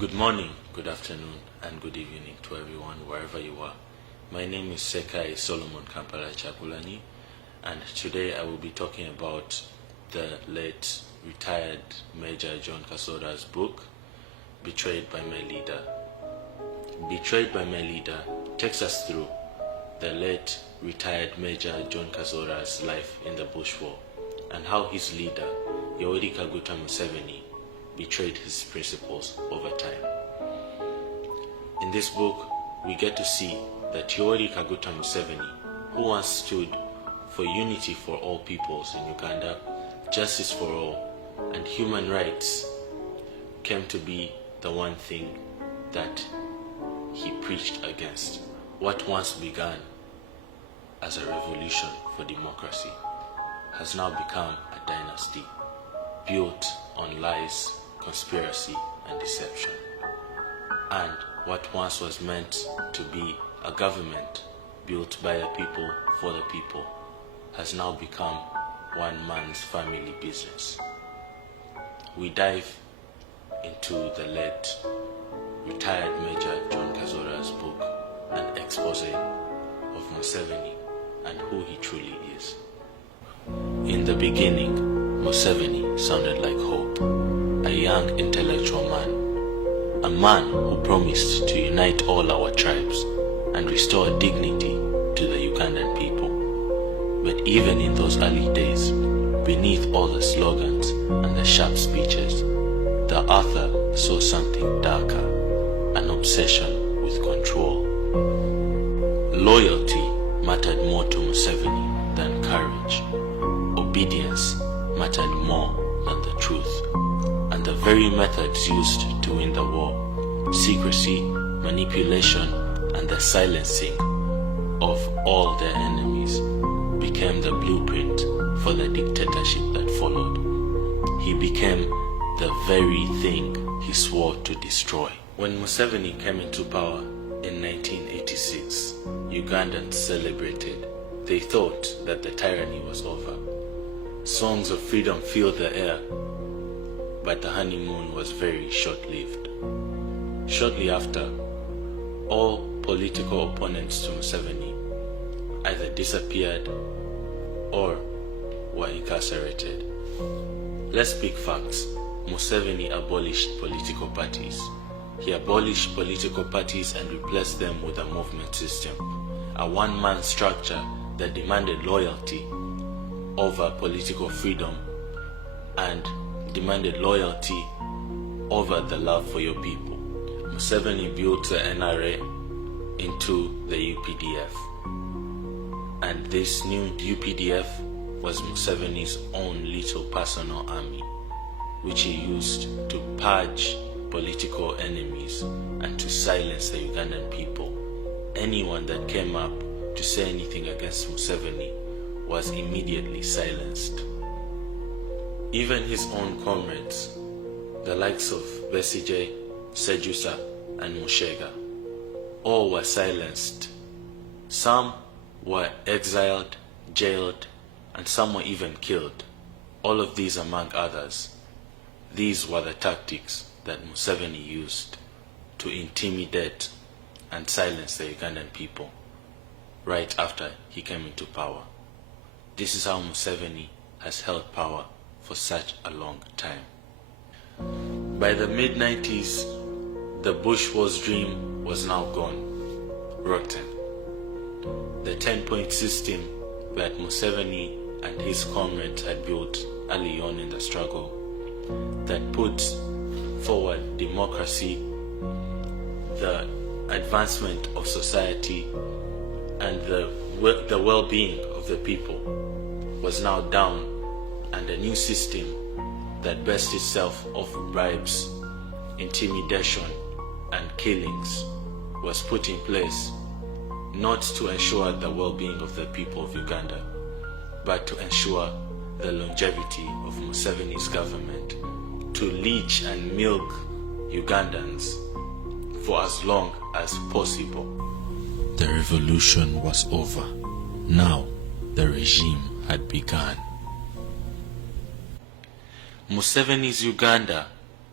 Good morning, good afternoon, and good evening to everyone wherever you are. My name is Sekayi Kampala Kyagulanyi, and today I will be talking about the late retired Major John Kasora's book, Betrayed by My Leader. Betrayed by My Leader takes us through the late retired Major John Kasora's life in the Bush War and how his leader, Yoweri Kaguta Museveni, betrayed his principles over time. In this book, we get to see that Yoweri Kaguta Museveni, who once stood for unity for all peoples in Uganda, justice for all, and human rights, came to be the one thing that he preached against. What once began as a revolution for democracy has now become a dynasty built on lies, conspiracy, and deception. And what once was meant to be a government built by the people for the people has now become one man's family business. We dive into the late retired Major John Kasora's book, an expose of Museveni and who he truly is. In the beginning, Museveni sounded like hope, a young intellectual man, a man who promised to unite all our tribes and restore dignity to the Ugandan people. But even in those early days, beneath all the slogans and the sharp speeches, the author saw something darker, an obsession with control. Loyalty mattered more to Museveni than courage. Obedience mattered more than the truth. And the very methods used to win the war, secrecy, manipulation, and the silencing of all their enemies, became the blueprint for the dictatorship that followed. He became the very thing he swore to destroy. When Museveni came into power in 1986, Ugandans celebrated. They thought that the tyranny was over. Songs of freedom filled the air, but the honeymoon was very short-lived. Shortly after, all political opponents to Museveni either disappeared or were incarcerated. Let's speak facts. Museveni abolished political parties. He abolished political parties and replaced them with a movement system, a one-man structure that demanded loyalty over political freedom and demanded loyalty over the love for your people. Museveni built the NRA into the UPDF, and this new UPDF was Museveni's own little personal army, which he used to purge political enemies and to silence the Ugandan people. Anyone that came up to say anything against Museveni was immediately silenced. Even his own comrades, the likes of Besigye, Sejusa, and Mushega, all were silenced. Some were exiled, jailed, and some were even killed. All of these among others. These were the tactics that Museveni used to intimidate and silence the Ugandan people right after he came into power. This is how Museveni has held power for such a long time. By the mid-90s, the Bush Wars dream was now gone, rotten. The 10-point system that Museveni and his comrades had built early on in the struggle, that put forward democracy, the advancement of society, and the well-being of the people, was now down, and a new system that based itself off bribes, intimidation, and killings was put in place, not to ensure the well-being of the people of Uganda, but to ensure the longevity of Museveni's government, to leech and milk Ugandans for as long as possible. The revolution was over. Now the regime had begun. Museveni's Uganda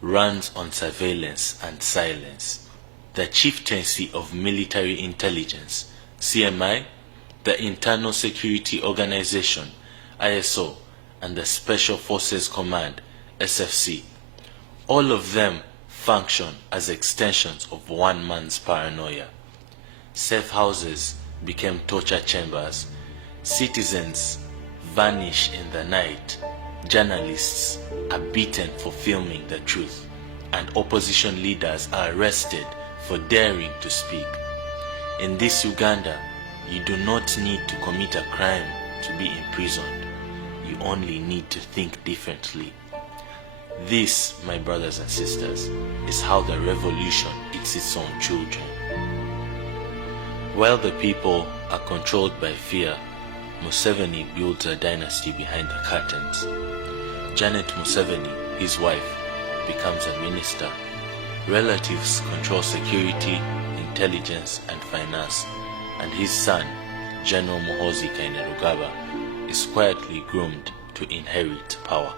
runs on surveillance and silence. The Chieftaincy of Military Intelligence, CMI, the Internal Security Organization, ISO, and the Special Forces Command, SFC, all of them function as extensions of one man's paranoia. Safe houses became torture chambers, citizens vanish in the night, journalists are beaten for filming the truth, and opposition leaders are arrested for daring to speak. In this Uganda, you do not need to commit a crime to be imprisoned. You only need to think differently. This, my brothers and sisters, is how the revolution eats its own children. While the people are controlled by fear, Museveni builds a dynasty behind the curtains. Janet Museveni, his wife, becomes a minister. Relatives control security, intelligence, and finance, and his son, General Muhoozi Kainerugaba, is quietly groomed to inherit power.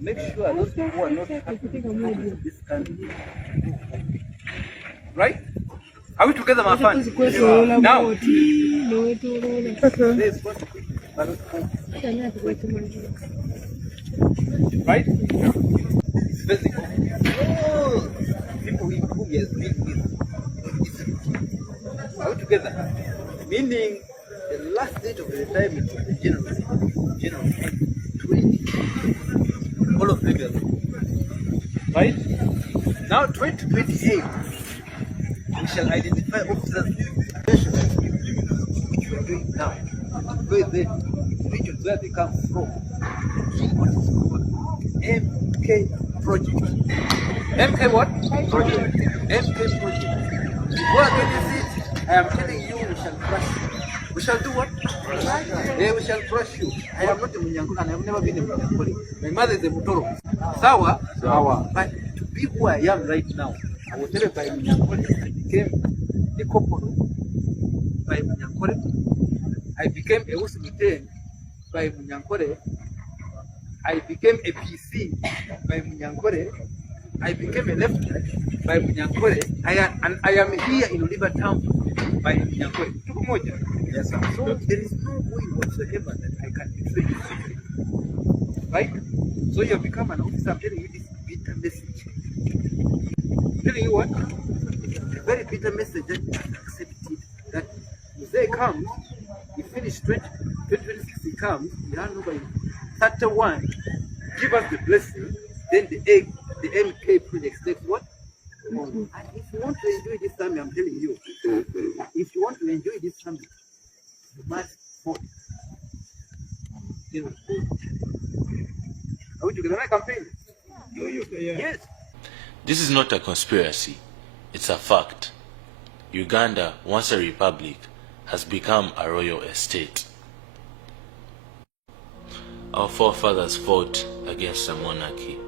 Make sure those people are not in this country. Right? Are we together, my friend? Now. Right? It's physical. Oh, people who he has been with. Are we together? Meaning, the last date of the retirement of the general 20. All of them. Right? Now 2028, we shall identify officers which we are doing now. Where the regions where they come from. What is called MK project. MK what? Project. MK project. Go against it. I am telling you, we shall crush you. We shall do what? Yeah, we shall crush you. I am not a Munyankole, and I have never been a Munyankole. My mother is a Mutoro. Sawa. But to be who I am right now, I was told by Munyankole. I became a Koporo by Munyankole. I became a Usumiten by Munyankole. I became a PC by Munyankole. I became a lieutenant by Munyankole. I am here in Libertown by Munyankole. Yes, sir. So there is no way whatsoever that I can betray you. Right? So you have become an officer. I'm telling you this bitter message. I'm telling you what? A very bitter message that you have accepted. That if they come, you finish 2026, he comes, you hand over 31, give us the blessing, then the MK project takes what? And if you want to enjoy this time, I'm telling you, if you want to enjoy this time, you must vote. Are we together? Campaign? Yes. This is not a conspiracy, it's a fact. Uganda, once a republic, has become a royal estate. Our forefathers fought against the monarchy,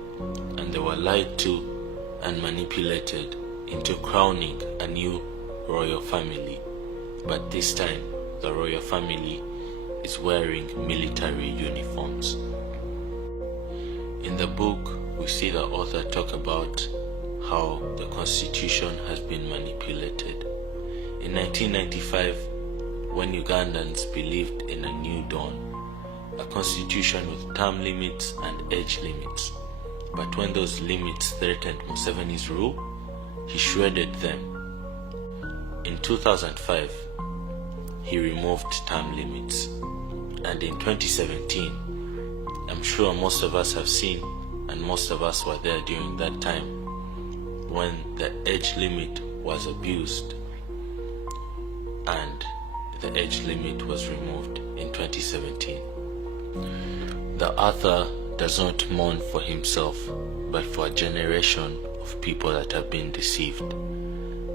and they were lied to and manipulated into crowning a new royal family. But this time, the royal family is wearing military uniforms. In the book, we see the author talk about how the constitution has been manipulated. In 1995, when Ugandans believed in a new dawn, a constitution with term limits and age limits. But when those limits threatened Museveni's rule, he shredded them. In 2005, he removed term limits. And in 2017, I'm sure most of us have seen, and most of us were there during that time, when the age limit was abused and the age limit was removed in 2017. The author does not mourn for himself, but for a generation of people that have been deceived.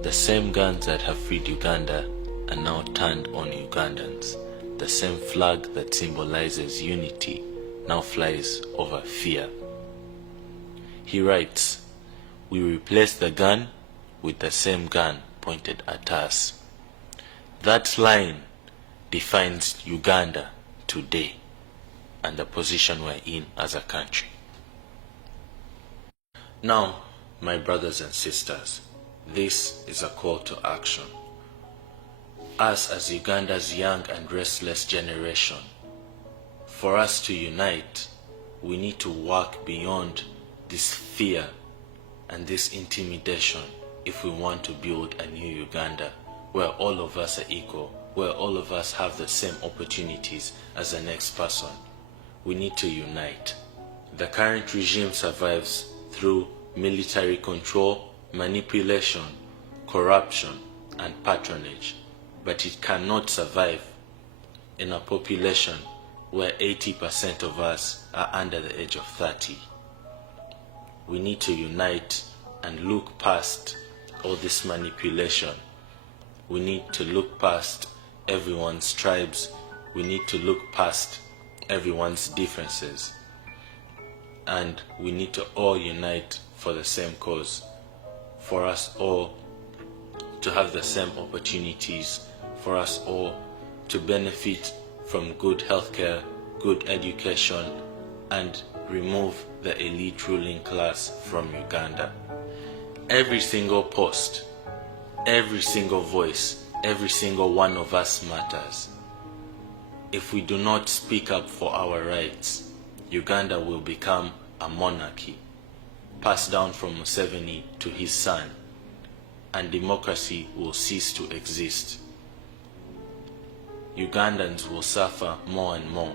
The same guns that have freed Uganda are now turned on Ugandans. The same flag that symbolizes unity now flies over fear. He writes, "We replace the gun with the same gun pointed at us." That line defines Uganda today and the position we're in as a country. Now, my brothers and sisters, this is a call to action. Us as Uganda's young and restless generation, for us to unite, we need to work beyond this fear and this intimidation if we want to build a new Uganda where all of us are equal, where all of us have the same opportunities as the next person. We need to unite. The current regime survives through military control, manipulation, corruption, and patronage, but it cannot survive in a population where 80% of us are under the age of 30. We need to unite and look past all this manipulation. We need to look past everyone's tribes. We need to look past everyone's differences. And we need to all unite for the same cause, for us all to have the same opportunities, for us all to benefit from good healthcare, good education, and remove the elite ruling class from Uganda. Every single post, every single voice, every single one of us matters. If we do not speak up for our rights, Uganda will become a monarchy, passed down from Museveni to his son, and democracy will cease to exist. Ugandans will suffer more and more.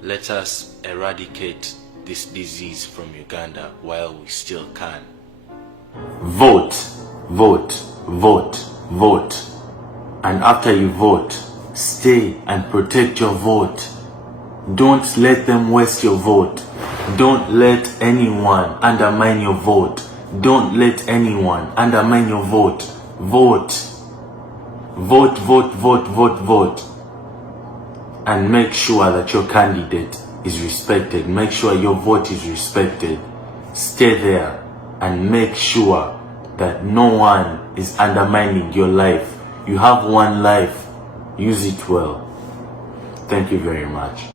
Let us eradicate this disease from Uganda while we still can. Vote, vote, vote, vote. And after you vote, stay and protect your vote. Don't let them waste your vote. Don't let anyone undermine your vote. Don't let anyone undermine your vote. Vote. Vote, vote, vote, vote, vote. And make sure that your candidate is respected. Make sure your vote is respected. Stay there and make sure that no one is undermining your life. You have one life. Use it well. Thank you very much.